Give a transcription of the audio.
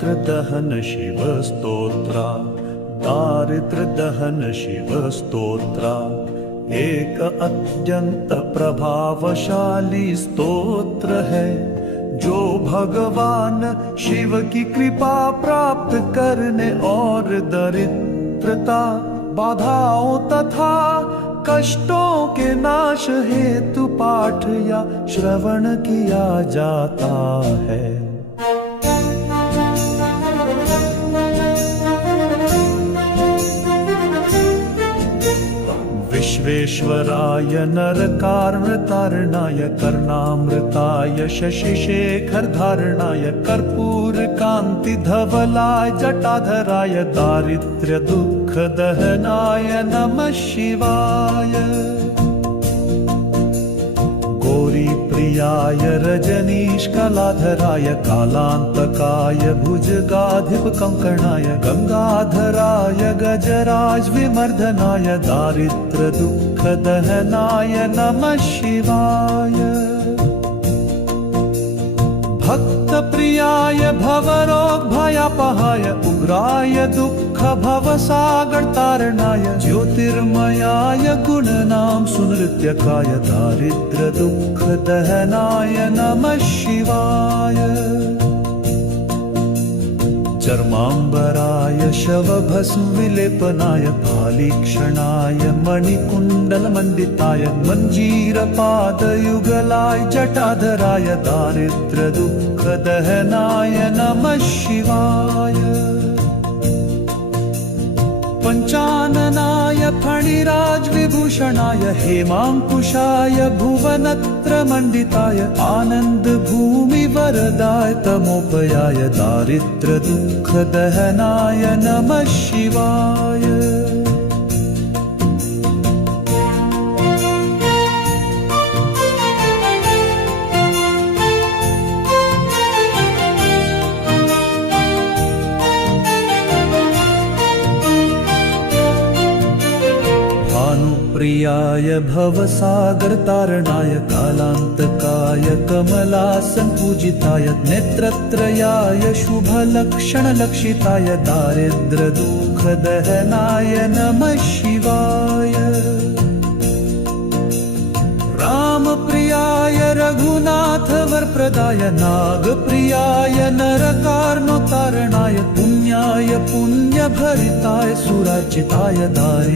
दारिद्र्यदहन शिवस्तोत्रा, दारिद्र्यदहन शिवस्तोत्रा। एक अत्यंत प्रभावशाली स्तोत्र है जो भगवान शिव की कृपा प्राप्त करने और दरिद्रता, बाधाओं तथा कष्टों के नाश हेतु पाठ या श्रवण किया जाता है। विश्वेश्वराय नरकार्मृतारणाय कर्णामृताय शशिशेखरधारणाय कर्पूरकान्ति धवलाय जटाधराय दारिद्र्य दुःख दहनाय नमः शिवाय। गौरी प्रियाय रजनीश कलाधराय कालांतकाय भुजगाधिप कंकणाय गंगाधराय गजराज विमर्दनाय दारिद्र्य दुःख दहनाय नमः शिवाय। भक्त प्रियाय भवरोग भयापहाय उग्राय दुःख भवसागर तारणाय ज्योतिर्मयाय गुणनाम सुनृत्यकाय दारिद्र्य दुःख दहनाय नमः शिवाय। चर्मांबराय शवभस्म विलेपनाय फालीक्षणाय मणिकुण्डलमण्डिताय मञ्जीरपादयुगलाय जटाधराय दारिद्र्य दुःख दहनाय नमः शिवाय। पंचाननाय फणिराज विभूषणाय हेमांकुशाय भुवनत्र मंडिताय आनंद भूमि वरदाय तमोपयाय दारिद्र्य दुःख दहनाय नमः शिवाय। प्रियाय भवसागर तारणाय कालांतकाय कमलासन पूजिताय नेत्रत्रयाय शुभलक्षण लक्षिताय दारिद्र्य दुःख दहनाय नमः शिवाय। राम प्रियाय रघुनाथ वरप्रदाय नागप्रियाय नरकार्णोतारणाय पुण्याय पुण्यभरिताय सुरार्चिताय दारिद्र्य